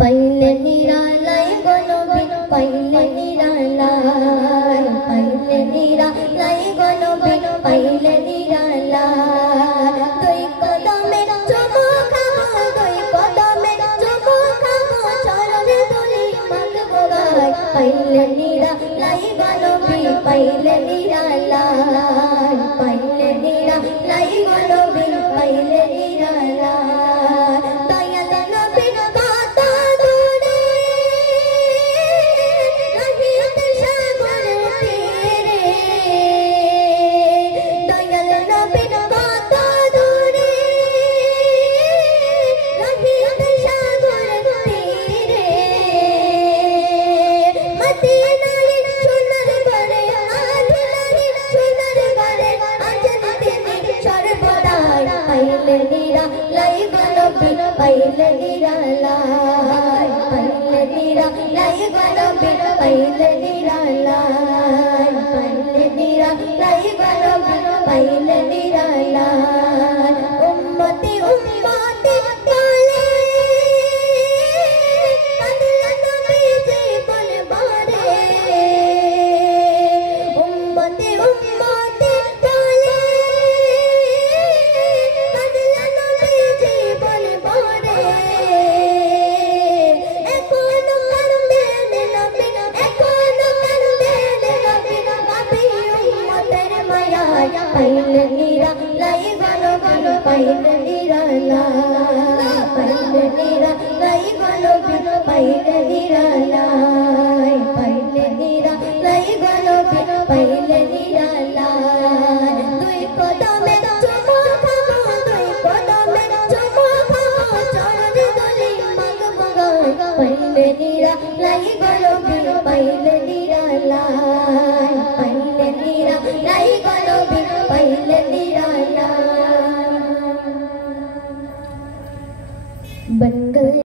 পাইলে নিরালাই গো নবী পাইলে নিরালাই পাইলে নিরালাই গো নবী পাইলে নিরালাই দুই কদমে চুমু খাবো দুই কদমে চুমু খাবো চরণে ধুলি মাখবো গায় পাইলে নিরালাই গো নবী পাইলে নিরালাই পাইলে নিরালাই গো নবী পাইলে নিরালাই দয়াল নবীর কথা দূরে রহিত সাগর তীরে দয়াল নবীর কথা দূরে রহিত সাগর তীরে মদিনার সোনার ঘরে আদিনার সোনার ঘরে আজান দিনে সর্বদাই পাইলে নিরালাই গো নবী পাইলে নিরালাই পাইলে নিরালাই গো নবী পাইলে নিরালাই পাইলে নিরালাই গো নবী পাইলে নিরালাই উম্মতি উম্মতি বলে আল্লাহ নবী যে বলবারে উম্মতি উম্মতি বলে আল্লাহ নবী যে বলবারে এখনো কান্দেন নবী এখনো কান্দেন নবী নবী উম্মতের মায়ায় পাইলে নিরালাই গো নবী পাইলে নিরালাই পাইলে নিরালাই গো নবী পাইলে নিরালাই পাইলে নিরালাই গো নবী পাইলে নিরালাই দুই কদমে চুমু খাবো দুই কদমে চুমু খাবো চরণে ধুলি মাখবো গায় পাইলে নিরালাই গো নবী পাইলে নিরালাই